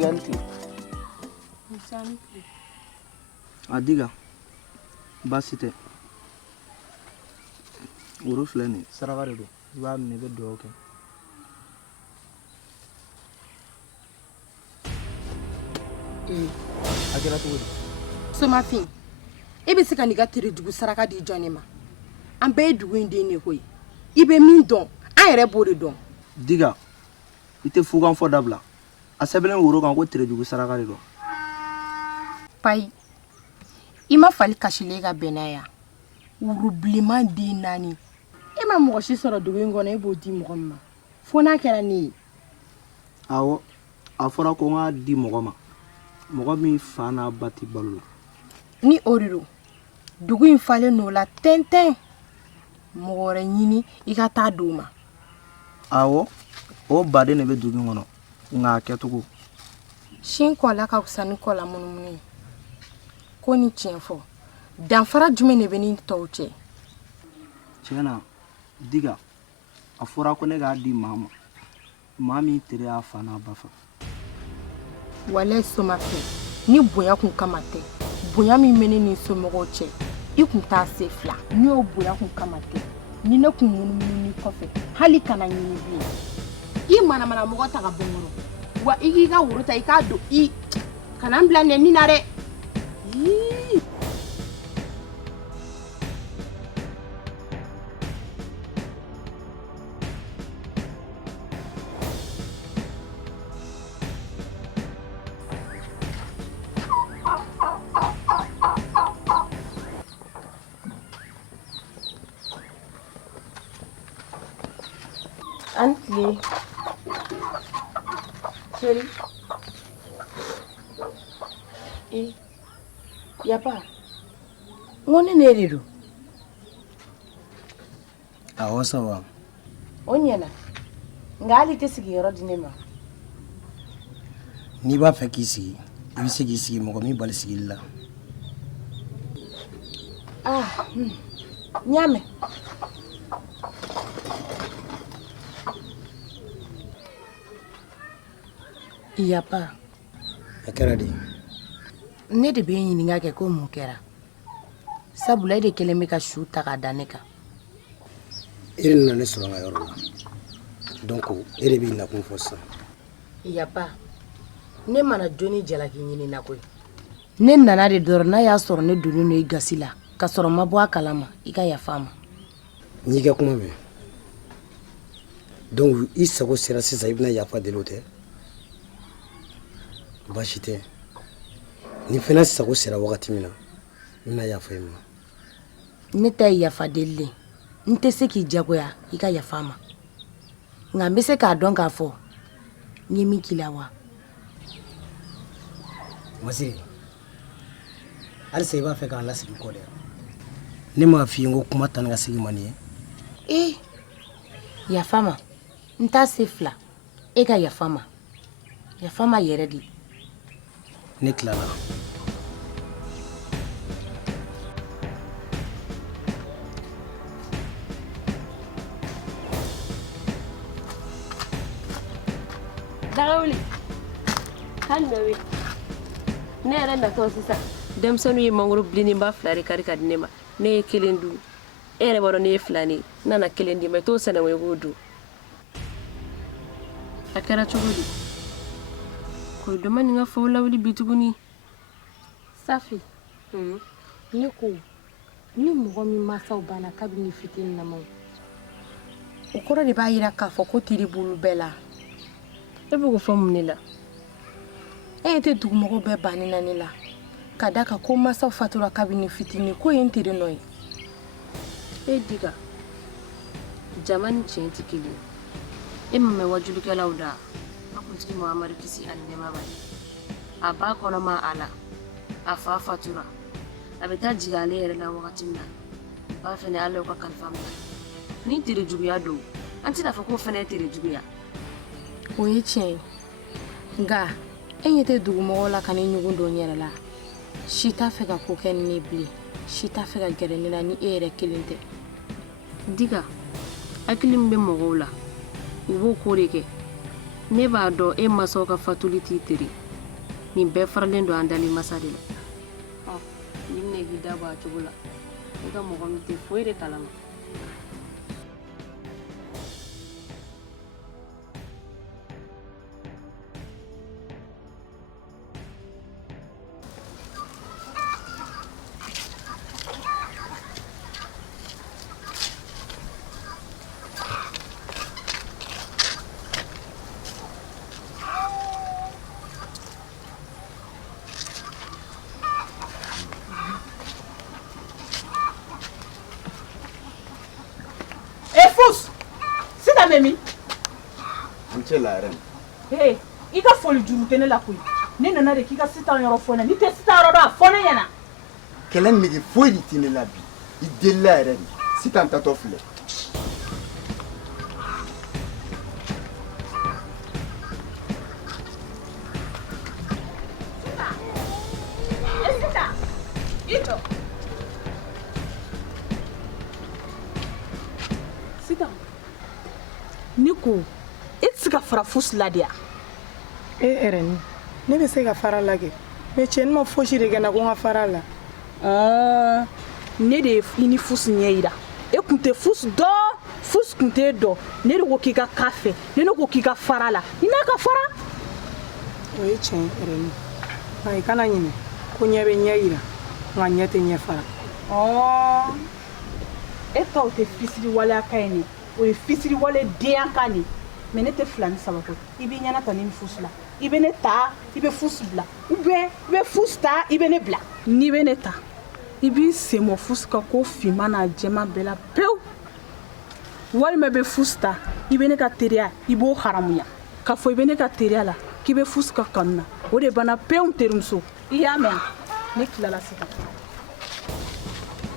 diganti. Adiga. Basite. Woro filani saraka de do. I b'a minɛ I bɛ dugawu kɛ. A kɛra cogo di? Somafin, e bɛ se ka n'i ka tere dugu saraka di jɔn ne ma? An bɛɛ ye dugu in den de koyi. I bɛ min dɔn, an yɛrɛ b'o de dɔn. Diga, I tɛ fukan fɔ dabila. A sɛbɛnnen woro kan ko tere dugu saraka de do. Payi, I ma fali kasilen ka bɛn n'a ye. Woro bilenman den 4. E ma mɔgɔ si sɔrɔ dugu in kɔnɔ e b'o di mɔgɔ min ma. Fo n'a kɛra ne ye. Awɔ, a fɔra ko n k'a di mɔgɔ ma. Mɔgɔ min fa n'a ba tɛ balo la. Ni o de don, dugu in falen n'o la tɛntɛn. Mɔgɔ wɛrɛ ɲini I ka taa d'o ma. Awɔ, o baden de bɛ dugu in kɔnɔ. Nka a kɛcogo. Sin kɔla ka fisa ni kɔla munumunu ye. Ko ni tiɲɛ fɔ, danfara jumɛn de bɛ ni tɔw cɛ? Tiɲɛ na, Diga, a fɔra ko ne k'a di maa ma. Maa min tere y'a fa n'a ba fɛ. Walayi Somafin, ni bonya kun kama tɛ, bonya min bɛ ne ni somɔgɔw cɛ, I kun t'a se 2. Ni o bonya kun kama tɛ, ni ne kun munumunu ni kɔfɛ, hali kana ɲini bilen. I manamana mɔgɔ ta ka bɔ n kɔrɔ. Wa I k'i ka woro ta I k'a don I kana n bila nɛni na dɛ. Antli. Chérie. Yapa. Ngone ne de do? Awɔ, ça va. O ɲɛna. Nka hali tɛ sigiyɔrɔ di ne ma. N'i b'a fɛ k'i sigi, I bɛ se k'i sigi mɔgɔ min bali sigili la. N y'a mɛn. Yapa. A kɛra de. Ne de bɛ ɲininka kɛ ko mun kɛra. Sabula e de kelen bɛ ka su ta k'a da ne kan. E de nana ne sɔrɔ n ka yɔrɔ la. Donc e de b'i nakun fɔ sisan. Yapa. Ne mana jɔnni jalaki ɲini na koyi. Ne nana de dɔrɔn n'a y'a sɔrɔ ne donnen do I gasi la ka sɔrɔ n ma bɔ a kalama I ka yafa n ma. N y'i ka kuma mɛn. Donc I sago sera sisan I bɛna yafa deli o tɛ? Baasi tɛ. Ni fana sago sera wagati min na, n bɛna yafa I ma. Ne ta ye yafa deli ye. N tɛ se k'i jagoya I ka yafa n ma. Nka n bɛ se k'a dɔn k'a fɔ n ye min k'i la wa? Masiri, halisa I b'a fɛ k'an lasigi kɔ dɛ. Ne m'a f'i ye ko kuma taa ni ka segin man di ye. Yafa n ma. N t'a se 2. E ka yafa n ma. Yafa n ma yɛrɛ de. Ne tilala. Dagawuli. Hali mɛ wuli. Ne yɛrɛ natɔ sisan. Denmisɛnninw ye mangoro bilenninba 2 de kari ka di ne ma. Ne ye 1 dun. E yɛrɛ b'a dɔn ne ye 2 de ye. N nana 1 di ma i t'o sɛnɛgo I k'o dun. A kɛra cogo di? Ko dɔ ma nin ka fɔw lawuli bi tuguni. Safi. Ne ko ni mɔgɔ min masaw banna kabini fitinin na ma. O kɔrɔ de b'a jira k'a fɔ ko tiri bolo bɛɛ la. E bɛ k'o fɔ mun de la? E tɛ dugumɔgɔ bɛɛ banni na ne la. Ka da kan ko masaw fatura kabini fitinin ko ye n teri nɔ ye. E Diga. Jama ni tiɲɛ tɛ kelen. E ma mɛn wajulikɛlaw da. A kuntigi Mahamadu kisi ani nɛɛma b'a ye. A ba kɔnɔma a la. A fa fatura. A bɛ taa jigin ale yɛrɛ la wagati min na. Ba fɛnɛ ale y'o ka kalifa minɛ. Ni tere juguya don, an tɛna fɔ k'o fɛnɛ ye tere juguya. O ye tiɲɛ ye. Nka e ɲɛ tɛ dugumɔgɔw la ka ne ɲugun don n yɛrɛ la. Si t'a fɛ ka ko kɛ ni ne bilen. Si t'a fɛ ka gɛrɛ ne la ni e yɛrɛ kelen tɛ. Diga, hakili min bɛ mɔgɔw la, u b'o ko de kɛ. Ne b'a dɔn e masaw ka fatuli t'i teri. nin bɛɛ faralen don an dali masa de la ni bɛna k'i da bɔ a cogo la i ka mɔgɔ min tɛ foyi de kalama. Mimi. Antela ren. Hey, I ka foli juru tɛ ne la koyi. Ne nana de k'i ka sita yɔrɔ fɔ ne. Ni tɛ sita yɔrɔ dɔn a fɔ ne ɲɛna. Kɛlɛ nege foyi de tɛ ne la bi. I delila yɛrɛ de. Sita n tatɔ filɛ. Niko, e tɛ se ka fara fusi la de ya? Ereni, ne bɛ se ka fara la kɛ. Mais cɛnin ma fosi de kɛ na ko n ka fara la. Ne de ye I ni fusi ɲɛ yira. E kun tɛ fusi dɔn, fusi kun tɛ dɔn. Ne de ko k'i ka k'a fɛ, ne ko k'i ka fara la. I n'a ka fara. O ye tiɲɛ ye Ereni. Nka i kana ɲinɛ ko ɲɛ bɛ ɲɛ yira, nka ɲɛ tɛ ɲɛ fara. E taw tɛ fisiri waleya kan ye ne. O ye fisiri wale denya kan ne. Mais ne tɛ fila ni saba ko. I b'i ɲɛna ta ni fusi la. I bɛ ne ta, I bɛ fusi bila. Ou bien I bɛ fusi ta, I bɛ ne bila. N'i bɛ ne ta, I b'i sen bɔ fusi ka ko finman n'a jɛman bɛɛ la pewu. Walima I bɛ fusi ta, I bɛ ne ka teriya, I b'o haramuya. K'a fɔ I bɛ ne ka teriya la, k'i bɛ fusi ka kanu na. O de banna pewu n terimuso. I y'a mɛn wa? Ne tilala sisan.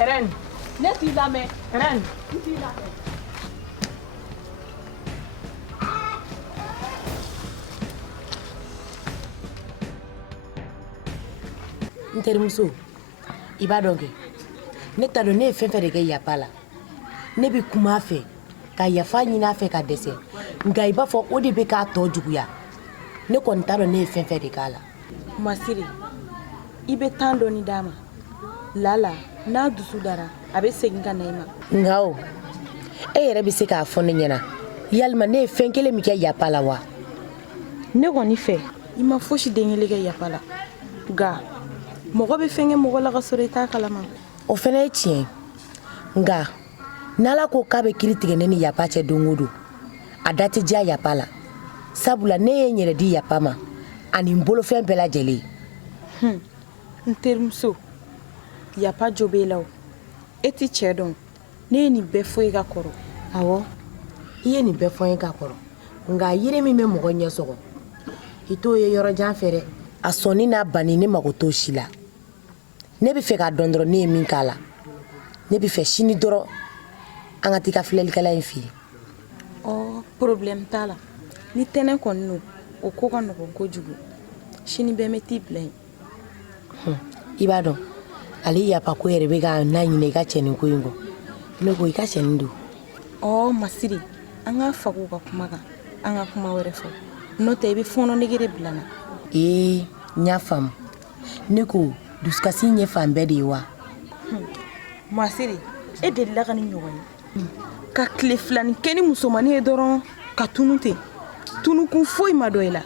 Ereni, ne t'i lamɛn. Ereni, n t'i lamɛn. N terimuso, I b'a dɔn kɛ ne t'a dɔn ne ye fɛn fɛn de kɛ yapa la. Ne bi kuma a fɛ ka yafa ɲini a fɛ ka dɛsɛ nka I b'a fɔ o de bɛ k'a tɔ juguya. Ne kɔni t'a dɔn ne ye fɛn fɛn de k'a la. Masiri, I bɛ temps dɔɔni d'a ma. Lala, n'a dusu dara a bɛ segin ka na I ma. Nka o e yɛrɛ bɛ se k'a fɔ ne ɲɛna yalima ne ye fɛn kelen min kɛ yapa la wa? Ne kɔni fɛ I ma fosi den kelen kɛ yapa la. Nka mɔgɔ bɛ fɛn kɛ mɔgɔ la ka sɔrɔ I t'a kalama. O fana ye tiɲɛ nka n'Ala ko k'a bɛ kiiri tigɛ ne ni yapa cɛ don o don a da tɛ diya yapa la sabula ne ye n yɛrɛ di yapa ma ani n bolofɛn bɛɛ lajɛlen. N terimuso, yapa jo b'e la o. E tɛ cɛ dɔn. Ne ye nin bɛɛ fɔ I ka kɔrɔ. Awɔ, I ye nin bɛɛ fɔ n ye ka kɔrɔ nka yiri min bɛ mɔgɔ ɲɛ sɔgɔ I t'o ye yɔrɔ jan fɛ dɛ. A sɔnni n'a banni ne mago t'o si la. Ne bɛ fɛ k'a dɔn dɔrɔn ne ye min k'a la. Ne bɛ fɛ sini dɔrɔn an ka taa I ka filɛlikɛla in fɛ yen. Problème t'a la. Ni tɛnɛ kɔni don o ko ka nɔgɔn kojugu. Sini bɛɛ bɛ t'i bila yen. I b'a dɔn ale yapa ko yɛrɛ bɛ ka na ɲinɛ I ka cɛnin ko in kɔ. Ne ko I ka cɛnin don. Masiri, an ka fago ka kuma kan. An ka kuma wɛrɛ fɔ. N'o tɛ I bɛ fɔnɔ nege de bila n na. N y'a faamu. Ne ko dusukasi ɲɛ fan bɛɛ de ye wa? Masiri, e delila ka nin ɲɔgɔn ye. Ka tile filani kɛ ni musomanin ye dɔrɔn ka tunu ten. Tunukun foyi ma dɔ I la.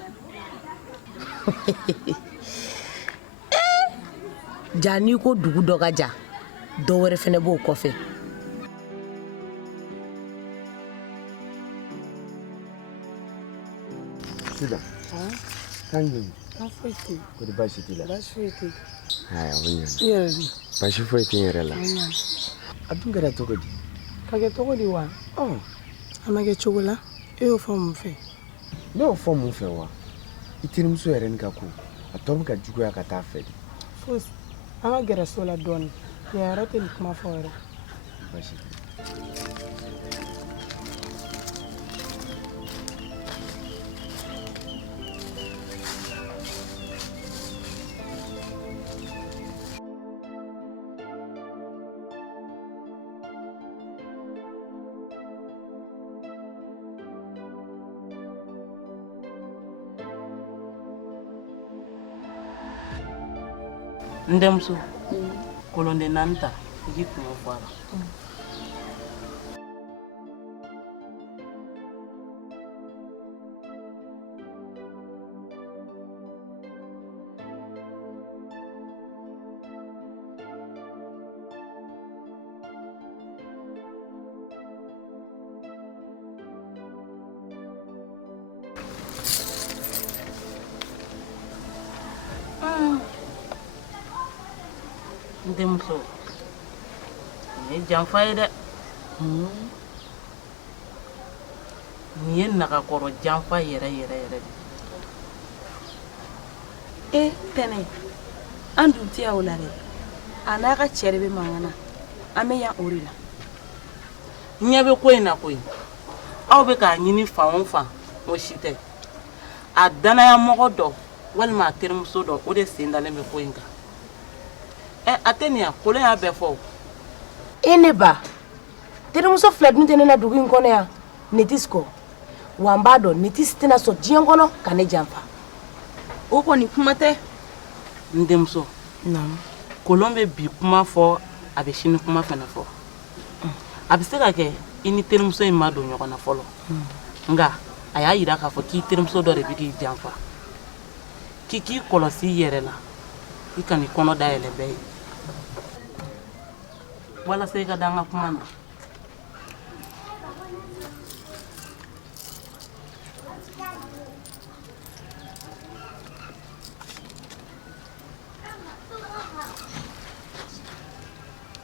Ja n'i ko dugu dɔ ka ja dɔ wɛrɛ fɛnɛ b'o kɔfɛ. Sida. Kan ɲi. An foyi tɛ yen. Ko di baasi t'i la? Baasi foyi tɛ yen. Aya, o ɲana. I yɛrɛ dun? Baasi foyi tɛ n yɛrɛ la. O ɲana. A dun kɛra cogo di? Ka kɛ cogo di wa? A ma kɛ cogo la? E y'o fɔ mun fɛ? Ne y'o fɔ mun fɛ wa? I terimuso yɛrɛ ni ka ko a tɔ bɛ ka juguya ka taa fɛ de. Fosi, an ka gɛrɛ so la dɔɔni. Yan yɔrɔ tɛ nin kuma fɔ yɛrɛ. Baasi tɛ. Ndemso. Kolonde nanta. Igi kuma fara. Ndemso. Ni janfa ye dɛ. Ni ye nagakɔrɔ janfa yɛrɛ yɛrɛ yɛrɛ de. Tɛnɛ an dun tɛ o la dɛ a n'a ka cɛ de bɛ mankan na an bɛ yan o de la. Ɲɛ bɛ ko in na koyi. Aw bɛ k'a ɲini fan o fan o si tɛ. A danaya mɔgɔ dɔ walima a terimuso dɔ o de sen dalen bɛ ko in kan. A tɛ nin ya Kolon y'a bɛɛ fɔ. Ne ba terimuso fila dun tɛ ne na dugu in kɔnɔ yan ne tɛ siko wa n b'a dɔn ne tɛ tɛna sɔn diɲɛ kɔnɔ ka ne janfa. O kɔni kuma tɛ. N denmuso. Kolon bɛ bi kuma fɔ a bɛ sini kuma fana fɔ. A bɛ se ka kɛ I ni terimuso in ma don ɲɔgɔn na fɔlɔ. Nka a y'a yira k'a fɔ k'i terimuso dɔ de bɛ k'i janfa. K'i kɔlɔsi I yɛrɛ la I ka n'i kɔnɔ dayɛlɛ bɛɛ ye. Walasa I ka da an ka kuma na.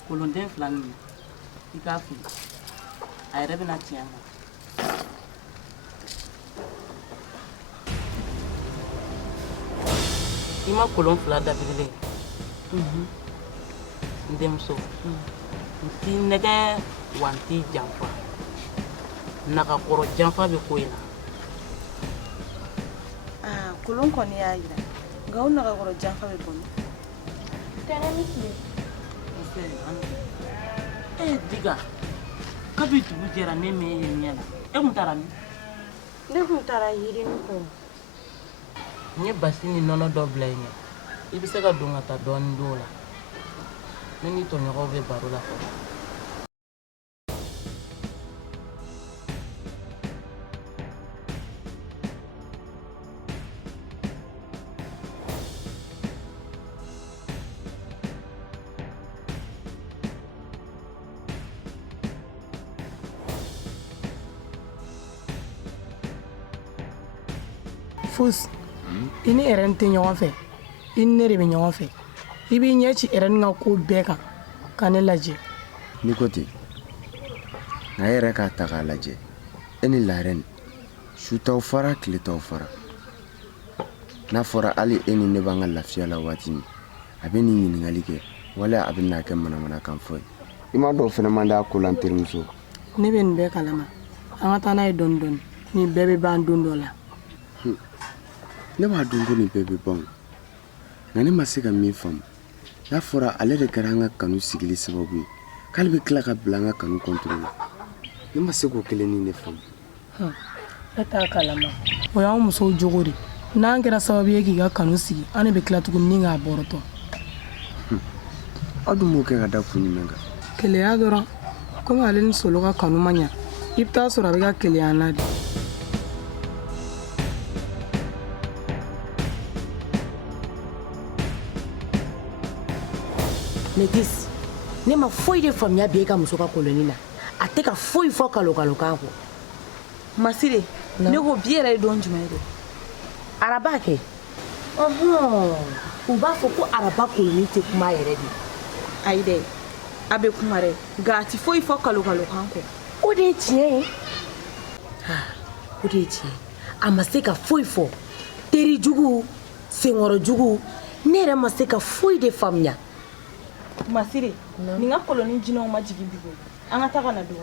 Kolonden fila nin I k'a fili a yɛrɛ bɛna tiɲɛ ma. I ma kolon fila dabirilen. N denmuso. N t'i nɛgɛ wa n t'i janfa. Nagakɔrɔ janfa bɛ ko in na. Kolon kɔni y'a yira nka o nagakɔrɔ janfa bɛ bɔ min. Tɛnɛ mi tile. Diga kabi dugu jɛra ne mɛ ye ɲɛ la. E kun taara min? Ne kun taara yirini kɔ. N ye basi ni nɔnɔ dɔ bila I ɲɛ. I bɛ se ka don ka taa dɔɔni don o la. Ne ni tɔɲɔgɔnw bɛ baro la fɔlɔ. Fus, I ni Eren tɛ ɲɔgɔn fɛ. I ni ne de bɛ ɲɔgɔn fɛ. I b'i ɲɛ ci Eren ka ko bɛɛ kan ka ne lajɛ. Ni ko ten nka e yɛrɛ k'a ta k'a lajɛ e ni Laren su t'aw fara tile t'aw fara. N'a fɔra hali e ni ne b'an ka lafiya la waati min a bɛ nin ɲininkali kɛ wala a bɛ n'a kɛ manamanakan fɔ ye. I m'a dɔn fɛnɛ man d'a ko la n terimuso. Ne bɛ nin bɛɛ kalama. An ka taa n'a ye dɔɔni dɔɔni. Nin bɛɛ bɛ ban don dɔ la. Ne b'a dɔn ko nin bɛɛ bɛ ban nka ne ma se ka min faamu n'a fɔra ale de kɛra an ka kanu sigili sababu ye k'ale bɛ tila ka bila an ka kanu contrôle la ne ma se k'o kelen ni ne faamu. Ne t'a kalama o y'anw musow jogo de n'an kɛra sababu ye k'i ka kanu sigi an de bɛ tila tuguni ni k'a bɔrɔtɔ. Aw dun m'o kɛ ka da kun jumɛn kan? Keleya dɔrɔn komi ale ni Solo ka kanu ma ɲa I bɛ taa sɔrɔ a bɛ ka keleya n na de. Netis, ne ma foyi de faamuya bi e ka muso ka koloni na. A tɛ ka foyi fɔ kalo-kalo kan kɔ. Masire, ne ko bi yɛrɛ ye don jumɛn ye de? Araba kɛ. U b'a fɔ ko araba koloni tɛ kuma yɛrɛ de. Ayi dɛ, a bɛ kuma dɛ, nka a tɛ foyi fɔ kalo-kalo kan kɔ. O de ye tiɲɛ ye. O de ye tiɲɛ. A ma se ka foyi fɔ. Teri jugu, senkɔrɔ jugu, ne yɛrɛ ma se ka foyi de faamuya. Masire, nin ka koloni jinɛw ma jigin bi bolo. An ka taa ka na don.